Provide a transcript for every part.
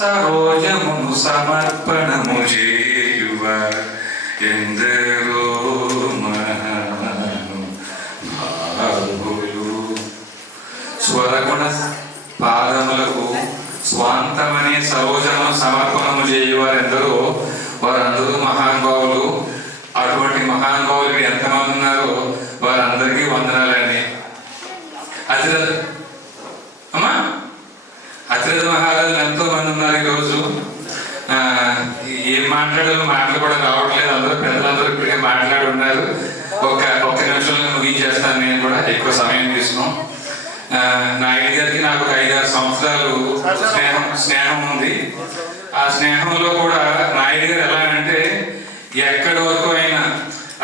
సరోజమును సమర్పణము చేయువ ఎందరో మహానుభావులు. స్వరగుణ పాదములకు స్వాంతమనే సరోజమును సమర్పణము చేయువారు ఎందరో, వారందరూ మహానుభావులు. అటువంటి మహానుభావులు ఎంతమంది ఉన్నారో వారందరికీ వందనాలండి. అతిరథ మహారాజులు ఎంతో మంది ఉన్నారు ఈరోజు. ఏం మాట్లాడాలో మాటలు కూడా రావట్లేదు. అందరూ పెద్దలందరూ ఇప్పటికే మాట్లాడి ఉన్నారు. ఒక్క నిమిషంలో ముగించేస్తాను. నేను కూడా ఎక్కువ సమయం తీసుకున్నాం. నాయుడు గారికి నాకు 5-6 సంవత్సరాలు స్నేహం ఉంది. ఆ స్నేహంలో కూడా నాయుడు గారు ఎలా అంటే ఎక్కడి వరకు అయినా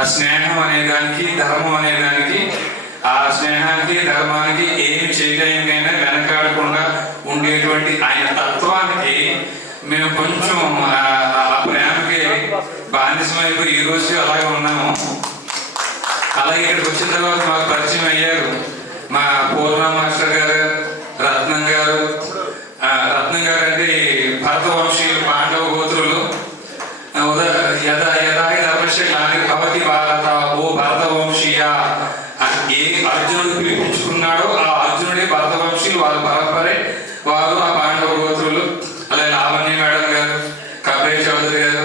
ఆ స్నేహం అనేదానికి ధర్మం అనేదానికి ఆ స్నేహానికి ధర్మానికి ఏమి చేయడానికైనా వెనకాడకుండా ఉండేటువంటి ఆయన తత్వానికి మేము కొంచెం ఆ ప్రేమకి బానిసమైపోయి ఈ రోజు అలాగే ఉన్నాము. అలాగే ఇక్కడికి వచ్చిన తర్వాత మాకు పరిచయం అయ్యారు మా పూర్ణ మాస్టర్ గారు, రత్నం గారు. రత్నం గారు అంటే భరతవంశీయులు, పాండవ గోత్రులు. భవతి భారత ఓ భరతవంశీయ ఏ అర్జునుడు పిలిపించుకున్నాడో ఆ అర్జునుడే భరతవంశీయులు, వాళ్ళ పరంపరే వారు ఆ పాండవ గోత్రులు. అలాగే లావణ్య మేడం గారు, కబేర్ చౌదరి గారు,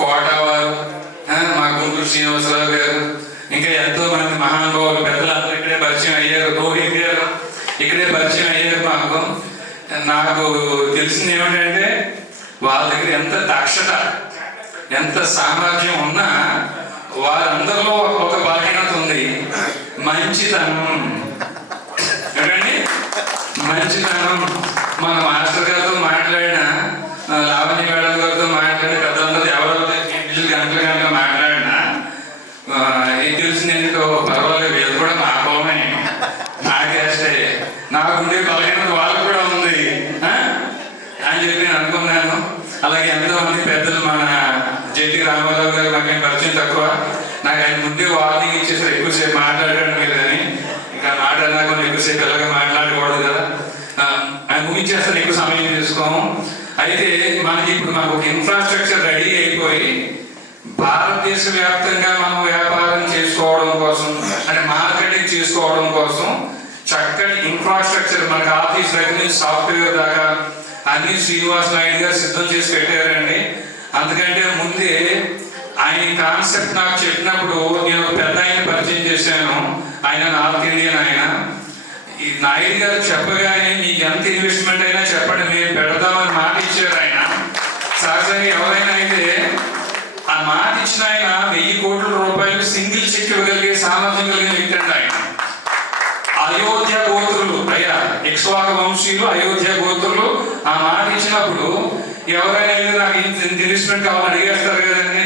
కోట వారు, మా గుంటూరు శ్రీనివాసరావు గారు, ఇంకా ఎంతో మంది మహానుభావులు పెద్దలందరూ ఇక్కడే పరిచయం అయ్యారు. రోహిత్ గారు ఇక్కడే పరిచయం అయ్యారు. నాకు తెలిసింది ఏమిటంటే వాళ్ళ దగ్గర ఎంత దక్షత, ఎంత సామర్థ్యం ఉన్నా వారందరిలో ఒక బలహీనత ఉంది, మంచితనం. ఏంటండి మంచితనం. మన మాస్టర్ గారితో మాట్లాడిన, లావణ్య మేడం గారితో మాట్లాడిన, పెద్దలందరూ ఎవరో గంటలుగా మాట్లాడినా ఏం తెలిసింది ఎందుకో పర్వాలేదు, వీళ్ళు కూడా మా కోమే, నాకేస్తే నాకుండే బలహీనత వాళ్ళకు కూడా ఉంది అని చెప్పి నేను అనుకున్నాను. అలాగే ఎంతో మంది పెద్దలు, మన జేటీ రామారావు గారు నాకేం పరిచయం తక్కువ. నాకు ఆయన ముందే వార్నింగ్ ఇచ్చేసారు ఎక్కువసేపు మాట్లాడాడు మీరు అని. ఇంకా మాట్లాడినా కొన్ని ఎక్కువసేపు ఎలాగ మాట్లాడకూడదు కదా, ఆయన ముగించేస్తాను, ఎక్కువ సమయం తీసుకోము. అయితే మనకి ఇప్పుడు మనకు ఒక ఇన్ఫ్రాస్ట్రక్చర్ రెడీ అయిపోయి భారతదేశ వ్యాప్తంగా మనం వ్యాపారం చేసుకోవడం కోసం, అంటే మార్కెటింగ్ చేసుకోవడం కోసం చక్కటి ఇన్ఫ్రాస్ట్రక్చర్ మనకి ఆఫీస్ దగ్గర నుంచి సాఫ్ట్వేర్ దాకా అన్ని శ్రీనివాస్ నాయుడు గారు సిద్ధం చేసి పెట్టారండి. అందుకంటే ముందే ఆయన కాన్సెప్ట్ నాకు చెప్పినప్పుడు నేను పెద్ద ఆయన పరిచయం చేశాను. ఆయన నార్త్ ఇండియన్ ఆయన. ఈ నాయుడు గారు చెప్పగానే మీకు ఎంత ఇన్వెస్ట్మెంట్ అయినా చెప్పండి, మేము పెడతామని మాట ఇచ్చారు ఆయన. సహజంగా ఎవరైనా అయితే ఆ మాట ఇచ్చిన ఆయన 1000 కోట్ల రూపాయలు సింగిల్ చెక్ ఇవ్వగలిగే సామర్థ్యం కలిగిన వ్యక్తి అండి ఆయన. అయోధ్య గోత్రులు అయ్యా, ఇక్ష్వాకు వంశీయులు, అయోధ్య గోత్రులు ఆ మాట ఇచ్చినప్పుడు ఎవరైనా నాకు ఇంత ఇన్వెస్ట్మెంట్ కావాలని అడిగేస్తారు కదండి.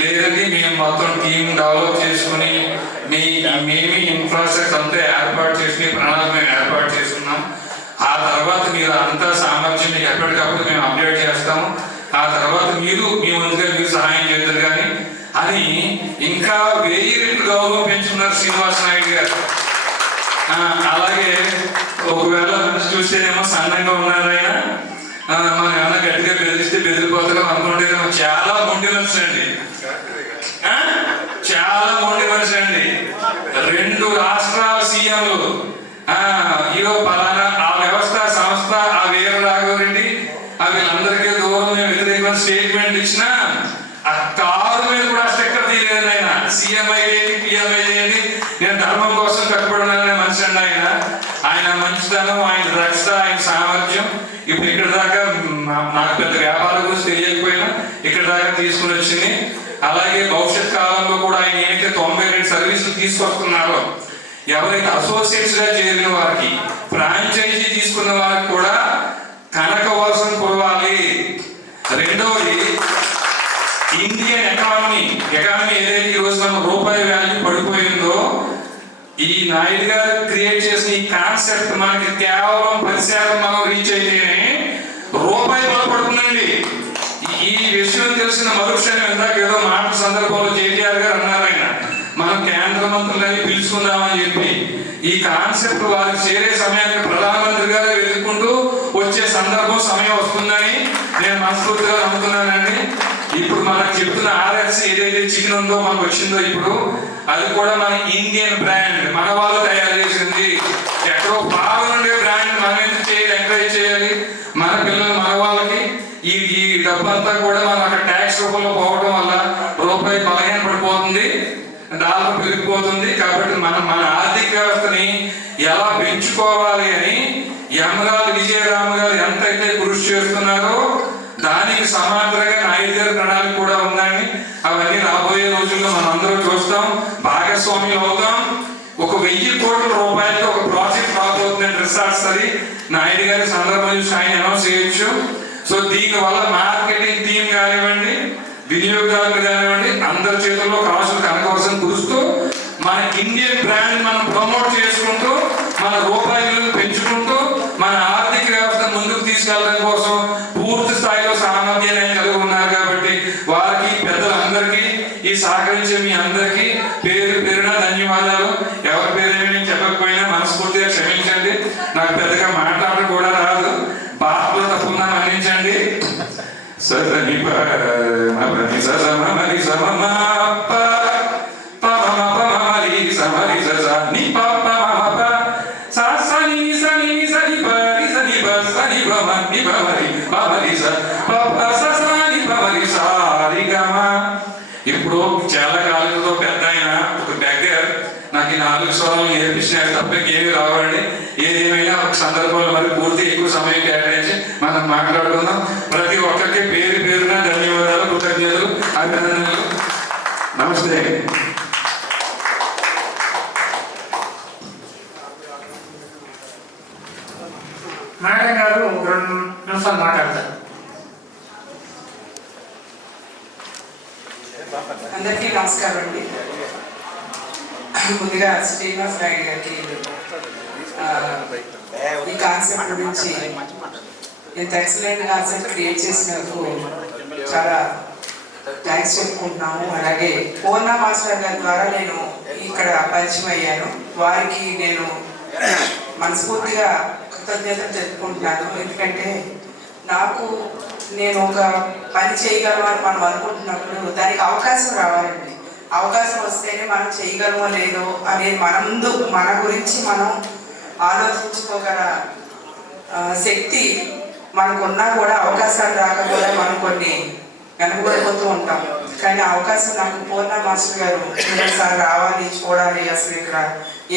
లేదండి, మేము మొత్తం టీం డెవలప్ చేసుకుని మేమే ఇన్ఫ్రాస్ట్రక్చర్ అంతా ఏర్పాటు చేసుకుని ప్రణాళిక మేము ఏర్పాటు చేసుకున్నాం. ఆ తర్వాత మీరు అంతా సామర్థ్యం మీకు ఎప్పటికప్పుడు మేము అప్డేట్ చేస్తాము. ఆ తర్వాత మీరు మీ వంతుగా మీరు సహాయం చేద్దరు కానీ అని ఇంకా 1000 రెట్లు గౌరవం పెంచుకున్నారు శ్రీనివాస్ నాయుడు గారు. అలాగే ఒకవేళ మనిషి చూస్తేనేమో సన్నంగా ఉన్నారు ఆయన. మనం ఏమైనా గట్టిగా బెదిరిస్తే బెదిరిపోతాం అనుకుంటే చాలా మొండి మనిషి అండి, చాలా మొండి మనిషి అండి. 2 రాష్ట్రాల సీఎంలు ఇదో పలానా ఆ వ్యవస్థ సంస్థ ఆ వీర రాఘవరెడ్డి వీళ్ళందరికీ దూరం వ్యతిరేకమైన స్టేట్మెంట్ ఇచ్చినా ఆ కారు మీద కూడా స్టిక్కర్ తీయలేదు ఆయన. సీఎం అయ్యేది, పిఎం అయ్యేది, నేను ధర్మం కోసం కట్టుబడిన మనిషి అండి ఆయన. ఆయన మంచితనం, ఆయన రక్ష, ఆయన సామర్థ్యం ఇప్పుడు ఇక్కడ దాకా నాకు పెద్ద వ్యాపారం గురించి తెలియకపోయినా ఇక్కడ దాకా తీసుకుని వచ్చింది. అలాగే భవిష్యత్ కాలంలో కూడా ఆయన ఏమైతే 92 సర్వీసులు తీసుకొస్తున్నారో ఎవరైతే అసోసియేట్స్ గా చేరిన వారికి, ఫ్రాంచైజీ తీసుకున్న వారికి కూడా కనక వర్షం కురవాలి. రెండవది, ఇండియన్ ఎకానమీ ఏదైతే ఈరోజు మనం రూపాయి వాల్యూ పడిపోయిందో ఈ నాయుడు గారు క్రియేట్ చేసిన ఈ కాన్సెప్ట్ మనకి కేవలం 10% మనం రీచ్ అయితేనే రూపాయి బలపడుతుందండి. ఈ విషయం తెలిసిన మరుక్షణం ఇందాక ఏదో మాట సందర్భంలో కేటీఆర్ గారు అన్నారు, ఆయన మనం కేంద్ర మంత్రులని పిలుచుకుందామని చెప్పి ఈ కాన్సెప్ట్ వారికి చేరే సమయానికి ప్రధానమంత్రి గారు వెతుక్కుంటూ వచ్చే సందర్భం సమయం వస్తుందని మనస్ఫూర్తిగా నమ్ముతున్నానండి. ఇప్పుడు మనకు చెప్తున్న RFC ఏదైతే చికెన్ ఉందో మనకు వచ్చిందో ఇప్పుడు అది కూడా మన ఇండియన్ బ్రాండ్, మన వాళ్ళు తయారు చేసింది. ఎక్కడో బాగా ఉండే బ్రాండ్ మనం ఎందుకు చేయాలి, ఎంకరేజ్ చేయాలి? మన పిల్లలు మన వాళ్ళకి ఈ డబ్బంతా కూడా మనం అక్కడ ట్యాక్స్ రూపంలో పోవడం వల్ల రూపాయి బలహీన పడిపోతుంది, డాలర్ పెరిగిపోతుంది. కాబట్టి మనం మన ఆర్థిక వ్యవస్థని ఎలా పెంచుకోవాలి అని యమరాజు విజయరామ గారు ఎంతైతే కృషి చేస్తున్నారో దానికి సమాంతరంగా నాయుడు గారి ప్రణాళిక కూడా ఉందండి. అవన్నీ రాబోయే రోజుల్లో మనం అందరూ చూస్తాం, భాగస్వామ్యం అవుతాం. 1,000 కోట్ల రూపాయలతో ఒక ప్రాజెక్ట్ రాబోతుందండి, రిసార్ట్స్. అది నాయుడు గారి సందర్భం చూసి ఆయన అనౌన్స్ చేయొచ్చు. సో దీనివల్ల మార్కెటింగ్ టీం కానివ్వండి, వినియోగదారులు కానివ్వండి, అందరి చేతుల్లో కాసులు కనకవసం కురుస్తూ మన ఇండియన్ బ్రాండ్ మనం ప్రమోట్ చేసుకుంటూ మన రూపాయలను పెంచుకుంటూ మన ఆర్థిక వ్యవస్థ ముందుకు తీసుకెళ్ళడం కోసం పూర్తి స్థాయిలో సామర్థ్యాన్ని కలిగి ఉన్నారు. కాబట్టి వారికి పెద్దలందరికీ ఈ సహకరించే మీ అందరికీ పేరు పేరున ధన్యవాదాలు. ఎవరి పేరేమి చెప్పకపోయినా మనస్ఫూర్తిగా క్షమించండి. నాకు పెద్దగా మాట్లాడడం కూడా రాదు, బాధలో తప్పున్నా మన్నించండి. సరి ఇప్పుడు చాలా కాలంలో పెద్ద ఆయన ఒక దగ్గర నాకు ఈ 4 స్వరాలు నేర్పించినారు తప్ప ఏమీ రావండి. ఏదేమైనా ఒక సందర్భంలో మరి పూర్తి ఎక్కువ సమయం కేటాయించి మనం మాట్లాడుకుందాం. ప్రతి ఒక్కరికి పేరు పేరున ధన్యవాదాలు, కృతజ్ఞతలు, అభినందనలు. నమస్తే. మేడం గారు 2 నిమిషాలు మాట్లాడతారు. అందరికీ నమస్కారం అండి. ముందుగా శ్రీనివాస్ నాయుడు గారికి ఈ కాన్సెప్ట్ గురించి ఇంత ఎక్సలెంట్ కాన్సెప్ట్ క్రియేట్ చేసినందుకు చాలా థ్యాంక్స్ చెప్పుకుంటున్నాము. అలాగే పూర్ణ మాస్టర్ గారి ద్వారా నేను ఇక్కడ పరిచయం అయ్యాను. వారికి నేను మనస్ఫూర్తిగా కృతజ్ఞతలు చెప్పుకుంటున్నాను. ఎందుకంటే నేను ఒక పని చేయగలము అని మనం అనుకుంటున్నప్పుడు దానికి అవకాశం రావాలండి. అవకాశం వస్తేనే మనం చేయగలమో లేదో అనేది మన గురించి మనం ఆలోచించుకోగల శక్తి మనకున్నా కూడా అవకాశాలు రాక కూడా మనం కొన్ని వెనకబడిపోతూ ఉంటాం. కానీ అవకాశం నాకు పూర్ణ మాస్టర్ గారు సార్ రావాలి, చూడాలి, అసలు ఇక్కడ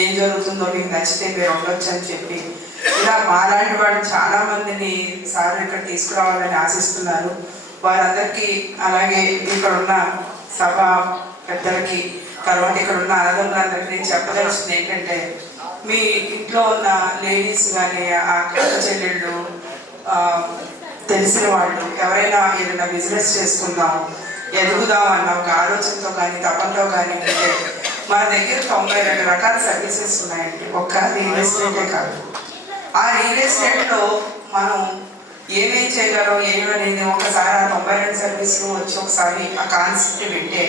ఏం జరుగుతుందో మీకు నచ్చితే మీరు ఉండొచ్చు అని చెప్పి ఇలా మాలాంటి వాళ్ళు చాలా మందిని సార్ ఇక్కడ తీసుకురావాలని ఆశిస్తున్నారు. వారందరికీ అలాగే ఇక్కడ ఉన్న సభ పెద్దలకి, తర్వాత ఇక్కడ ఉన్న అన్నదమ్ములందరికీ నేను చెప్పదలుచుకుంది ఏంటంటే, మీ ఇంట్లో ఉన్న లేడీస్ కానీ అక్క చెల్లెళ్ళు తెలిసిన వాళ్ళు ఎవరైనా ఏదైనా బిజినెస్ చేసుకుందాం, ఎదుగుదాం అన్న ఒక ఆలోచనతో కానీ తపంతో కానీ ఉంటే మన దగ్గర 92 రకాల సర్వీసెస్ ఉన్నాయండి. ఒక్క రియల్ ఎస్టేటే కాదు. ఆ రియల్ ఎస్టేట్లో మనం ఏమేం చేయగలం ఏమనేది ఒకసారి ఆ 92 సర్వీసులు వచ్చి ఒకసారి ఆ కాన్సెప్ట్ వింటే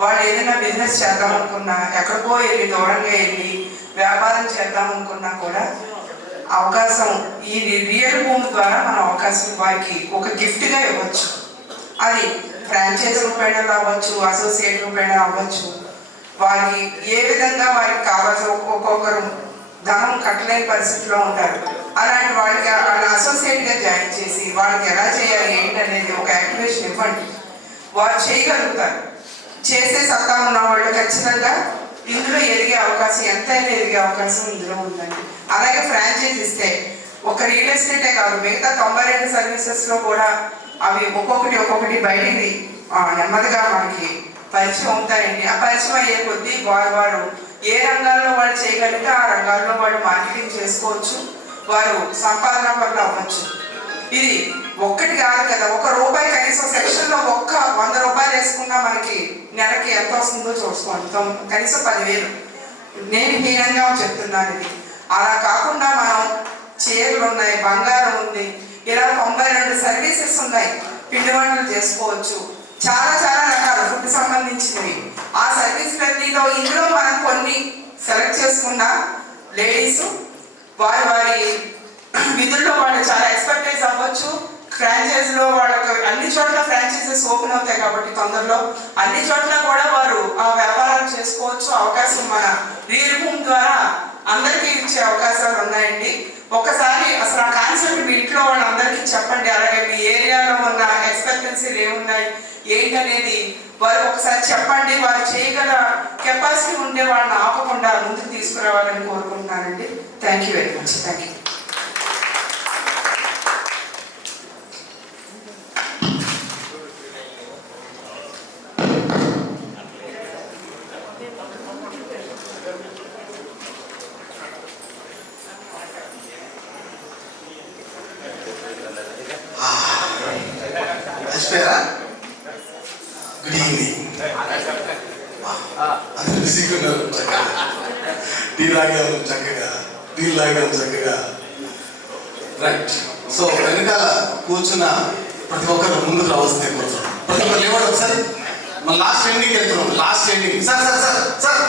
వాళ్ళు ఏదైనా బిజినెస్ చేద్దాం అనుకున్నా, ఎక్కడికో వెళ్ళి దూరంగా వెళ్ళి వ్యాపారం చేద్దాం అనుకున్నా కూడా అవకాశం ఈ రియల్ భూమి ద్వారా మనం అవకాశం వారికి ఒక గిఫ్ట్గా ఇవ్వచ్చు. అది ఫ్రాంచైజ్ రూపేణా అవ్వచ్చు, అసోసియేట్ రూపేణా అవ్వచ్చు. వారికి ఏ విధంగా వారికి కావాల్సిన ఒక్కొక్కరు ధనం కట్టలేని పరిస్థితిలో ఉంటారు. అలాంటి వాళ్ళకి అసోసియేట్గా జాయిన్ చేసి వాళ్ళకి ఎలా చేయాలి ఏంటనేది ఒక యాక్టివేషన్ ఇవ్వండి. వారు చేయగలుగుతారు. చేసే సత్తా ఉన్న వాళ్ళు ఖచ్చితంగా ఇందులో ఎదిగే అవకాశం, ఎంతైనా ఎదిగే అవకాశం ఇందులో ఉందండి. అలాగే ఫ్రాంచైజ్ ఇస్తే ఒక రియల్ ఎస్టేటే కాదు, మిగతా 92 సర్వీసెస్లో కూడా అవి ఒక్కొక్కటి బయటికి నెమ్మదిగా మనకి పరిచయం అవుతాయండి. ఆ పరిచయం అయ్యే కొద్దీ వారు ఏ రంగాల్లో వాళ్ళు చేయగలిగితే ఆ రంగాల్లో వాళ్ళు మార్కెటింగ్ చేసుకోవచ్చు, వారు సంపాదన పనులు అవ్వచ్చు. ఇది ఒక్కటి కాదు కదా, ₹1 కనీసం సెక్షన్లో 100 రూపాయలు వేసుకున్నా మనకి నెలకి ఎంత వస్తుందో చూసుకోండి, కనీసం 10,000. నేను హీనంగా చెప్తున్నాను ఇది. అలా కాకుండా మనం చీరలు ఉన్నాయి, బంగారం ఉంది, ఇలా 92 సర్వీసెస్ ఉన్నాయి. పిండి వంటలు చేసుకోవచ్చు, చాలా చాలా రకాల ఫుడ్ సంబంధించినవి. ఆ సర్వీసులన్నీలో ఇందులో మనం కొన్ని సెలెక్ట్ చేసుకున్న లేడీస్ వారి విధుల్లో వాళ్ళు చాలా ఎక్స్పర్టైజ్ అవ్వచ్చు, ఫ్రాంచైజీలో వాళ్ళకి అన్ని చోట్ల ఫ్రాంచైజీస్ ఓపెన్ అవుతాయి కాబట్టి తొందరలో అన్ని చోట్ల కూడా వారు ఆ వ్యాపారం చేసుకోవచ్చు. అవకాశం మన రియల్ భూమి ద్వారా అందరికీ ఇచ్చే అవకాశాలు ఉన్నాయండి. ఒకసారి అసలు ఆ కాన్సెప్ట్ మీ ఇంట్లో వాళ్ళందరికీ చెప్పండి. అలాగే మీ ఏరియాలో ఉన్న ఎక్స్పెక్టెన్సీలు ఏమున్నాయి ఏంటనేది వారు ఒకసారి చెప్పండి. వారు చేయగల కెపాసిటీ ఉంటే వాళ్ళని ఆపకుండా ముందుకు తీసుకురావాలని కోరుకుంటున్నానండి. Thank you very much. Thank you. Good evening. అందరూ బిజీగా ఉన్నారు. చక్కగా టీ తాగాము, చక్కగా టీలు తాగాము చక్కగా. రైట్. సో వెనకాల కూర్చున్న ప్రతి ఒక్కరు ముందుకు రావాల్సిందే కూర్చోండి. ప్రతి ఒక్కరు లేవాడు ఒకసారి. మన లాస్ట్ ఎండింగ్కి వెళ్తున్నాం. Last ending. Sir sir sir sir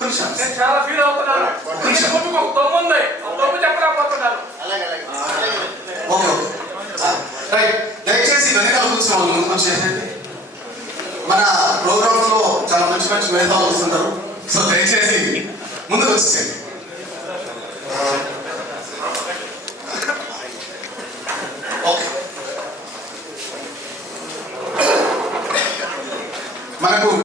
కొంచెం నేను చాలా ఫీల్ అవుతున్నాను. చెప్పలేకపోతున్నాను. Okay right. దయచేసి వెనకాల కూర్చున్న వాళ్ళు ముందుకు వచ్చేయండి. మన ప్రోగ్రామ్స్ లో చాలా మంచి మంచి మేధావులు వస్తుంటారు. సో దయచేసి ముందుకు వచ్చేయండి.